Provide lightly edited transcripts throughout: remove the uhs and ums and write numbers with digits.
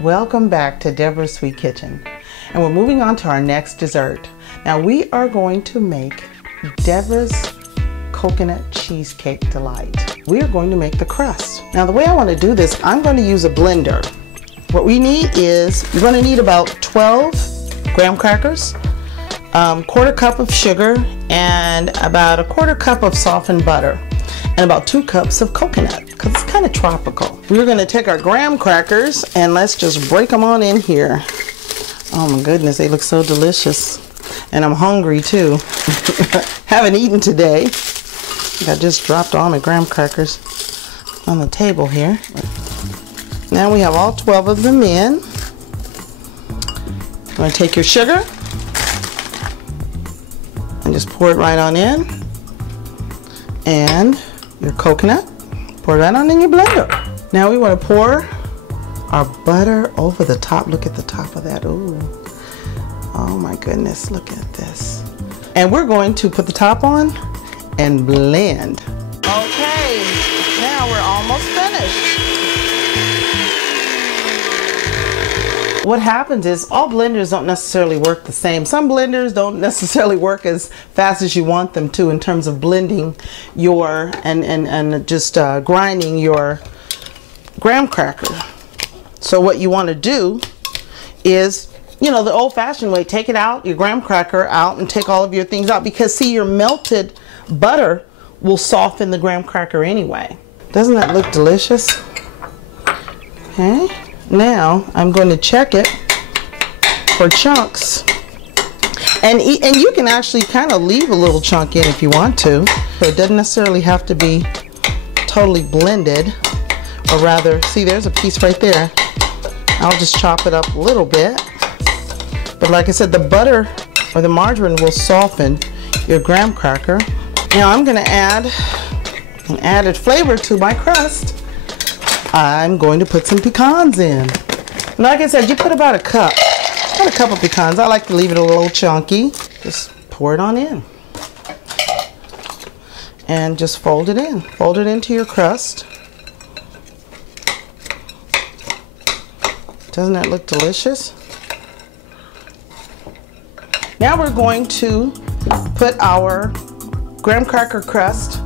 Welcome back to Deborah's Sweet Kitchen. And we're moving on to our next dessert. Now we are going to make Deborah's Coconut Cheesecake Delight. We are going to make the crust. Now the way I want to do this, I'm going to use a blender. What we need is, you're going to need about 12 graham crackers, quarter cup of sugar, and about a quarter cup of softened butter, and about 2 cups of coconut, because it's kind of tropical. We're going to take our graham crackers and let's just break them on in here. Oh my goodness, they look so delicious. And I'm hungry too. Haven't eaten today. I just dropped all my graham crackers on the table here. Now we have all 12 of them in. You're going to take your sugar and just pour it right on in. And your coconut, pour that on in your blender. Now we want to pour our butter over the top. Look at the top of that. Ooh. Oh my goodness, look at this. And we're going to put the top on and blend. Okay, now we're almost finished. What happens is all blenders don't necessarily work the same. Some blenders don't necessarily work as fast as you want them to in terms of blending your and just grinding your graham cracker. So what you want to do is, you know, the old-fashioned way, take it out, your graham cracker out, and take all of your things out, because see, your melted butter will soften the graham cracker anyway. Doesn't that look delicious? Okay, now I'm going to check it for chunks, and you can actually kind of leave a little chunk in if you want to, so it doesn't necessarily have to be totally blended, or rather, see, there's a piece right there. I'll just chop it up a little bit. But like I said, the butter or the margarine will soften your graham cracker. Now I'm going to add an added flavor to my crust. I'm going to put some pecans in. And like I said, you put about a cup of pecans. I like to leave it a little chunky. Just pour it on in. And just fold it in. Fold it into your crust. Doesn't that look delicious? Now we're going to put our graham cracker crust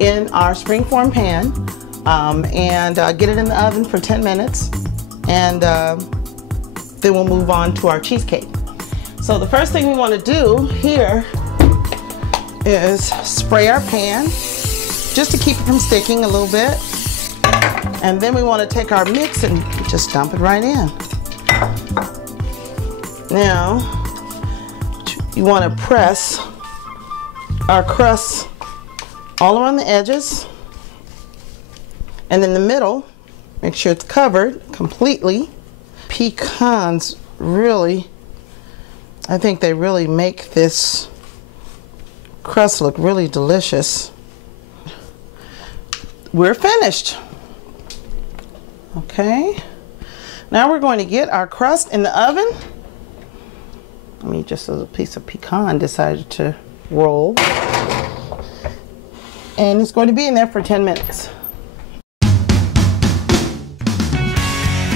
in our springform pan and get it in the oven for 10 minutes, and then we'll move on to our cheesecake. So the first thing we want to do here is spray our pan just to keep it from sticking a little bit, and then we want to take our mix and just dump it right in. Now you want to press our crust all around the edges, and in the middle, make sure it's covered completely. Pecans really, I think they really make this crust look really delicious. We're finished. Okay, now we're going to get our crust in the oven. I mean, just a little piece of pecan decided to roll. And it's going to be in there for 10 minutes.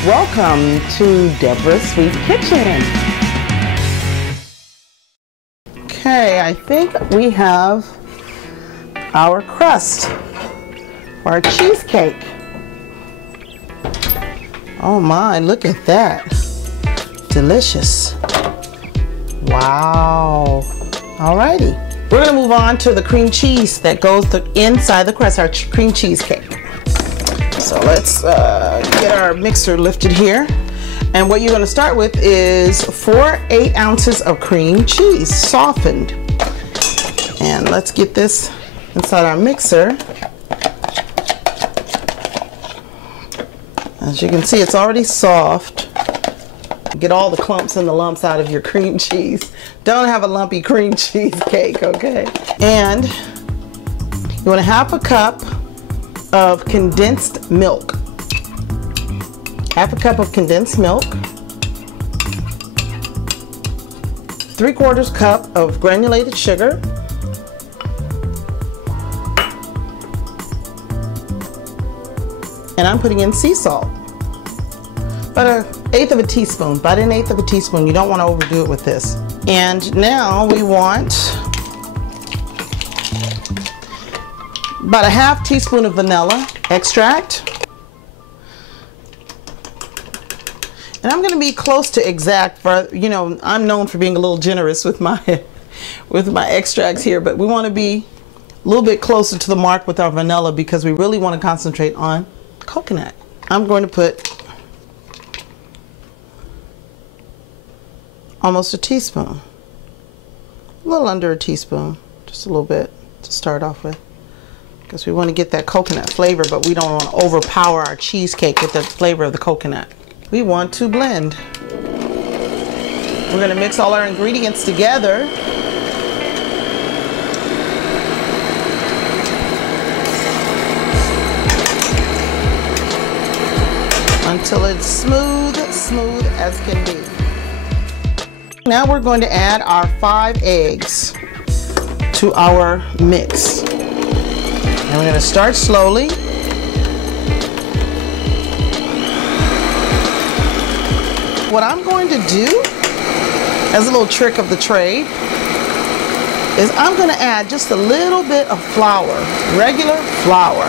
Welcome to Deborah's Sweet Kitchen. Okay, I think we have our crust for our cheesecake. Oh my, look at that. Delicious. Wow. Alrighty. We're going to move on to the cream cheese that goes inside the crust, our cream cheesecake. So let's get our mixer lifted here. And what you're going to start with is 8 ounces of cream cheese, softened. And let's get this inside our mixer. As you can see, it's already soft. Get all the clumps and the lumps out of your cream cheese. Don't have a lumpy cream cheesecake, okay? And you want 1/2 cup of condensed milk. 1/2 cup of condensed milk. 3/4 cup of granulated sugar. And I'm putting in sea salt. about an eighth of a teaspoon, about an eighth of a teaspoon. You don't want to overdo it with this. And now we want about a half teaspoon of vanilla extract. And I'm going to be close to exact, for, you know, I'm known for being a little generous with my extracts here, but we want to be a little bit closer to the mark with our vanilla because we really want to concentrate on coconut. I'm going to put almost a teaspoon, a little under a teaspoon, just a little bit to start off with, because we want to get that coconut flavor, but we don't want to overpower our cheesecake with the flavor of the coconut. We want to blend. We're going to mix all our ingredients together. Until it's smooth as can be. Now we're going to add our 5 eggs to our mix. And we're going to start slowly. What I'm going to do, as a little trick of the trade, is I'm going to add just a little bit of flour, regular flour.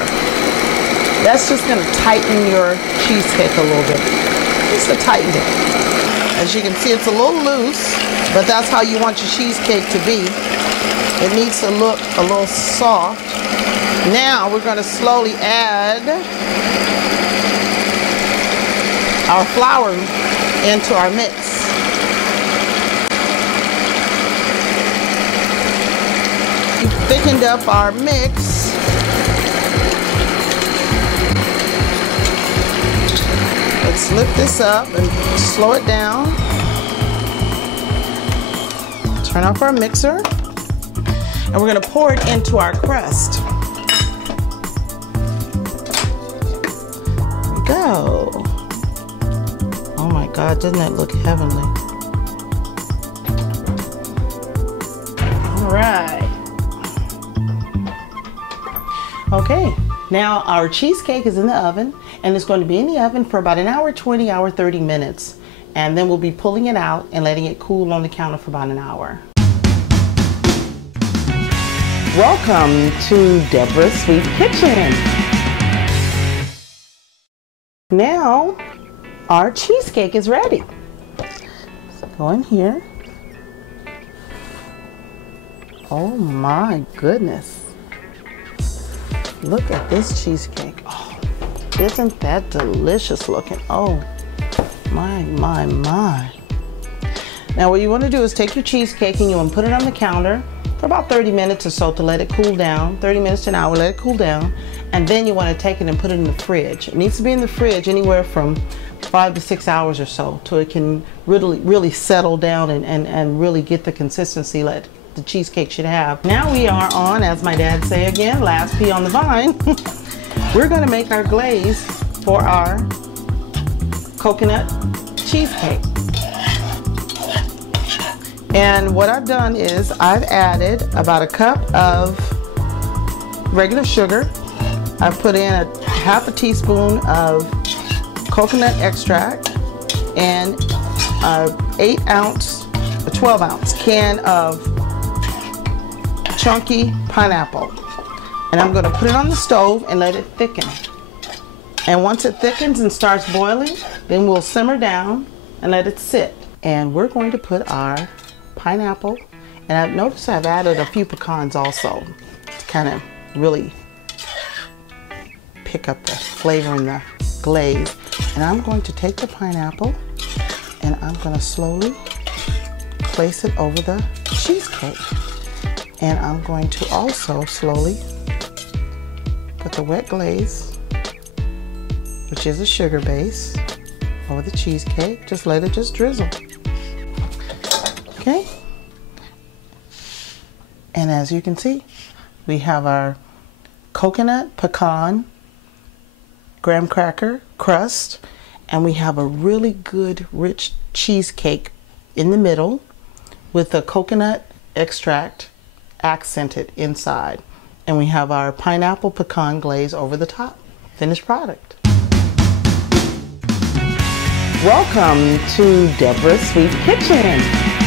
That's just going to tighten your cheesecake a little bit, just to tighten it. As you can see, it's a little loose, but that's how you want your cheesecake to be. It needs to look a little soft. Now we're going to slowly add our flour into our mix. We've thickened up our mix. Let's lift this up and slow it down. Turn off our mixer. And we're going to pour it into our crust. There we go. Oh my God, doesn't that look heavenly? All right. Okay, now our cheesecake is in the oven, and it's going to be in the oven for about an hour 20, hour 30 minutes. And then we'll be pulling it out and letting it cool on the counter for about an hour. Welcome to Deborah's Sweet Kitchen. Now, our cheesecake is ready. So go in here. Oh my goodness. Look at this cheesecake. Oh, isn't that delicious looking? Oh, my. Now what you want to do is take your cheesecake and you want to put it on the counter for about 30 minutes or so to let it cool down. 30 minutes to an hour, let it cool down. And then you want to take it and put it in the fridge. It needs to be in the fridge anywhere from 5 to 6 hours or so till it can really settle down and really get the consistency that the cheesecake should have. Now we are on, as my dad say again, last pea on the vine. We're going to make our glaze for our coconut cheesecake. And what I've done is I've added about a cup of regular sugar. I've put in a half a teaspoon of coconut extract and a 12 ounce can of chunky pineapple. And I'm going to put it on the stove and let it thicken. And once it thickens and starts boiling, then we'll simmer down and let it sit. And we're going to put our pineapple, and I've noticed I've added a few pecans also to kind of really pick up the flavor in the glaze. And I'm going to take the pineapple and I'm going to slowly place it over the cheesecake. And I'm going to also slowly put the wet glaze, which is a sugar base, over the cheesecake. Just let it just drizzle. Okay? And as you can see, we have our coconut pecan graham cracker crust, and we have a really good rich cheesecake in the middle with the coconut extract accented inside. And we have our pineapple pecan glaze over the top. Finished product. Welcome to Deborah's Sweet Kitchen.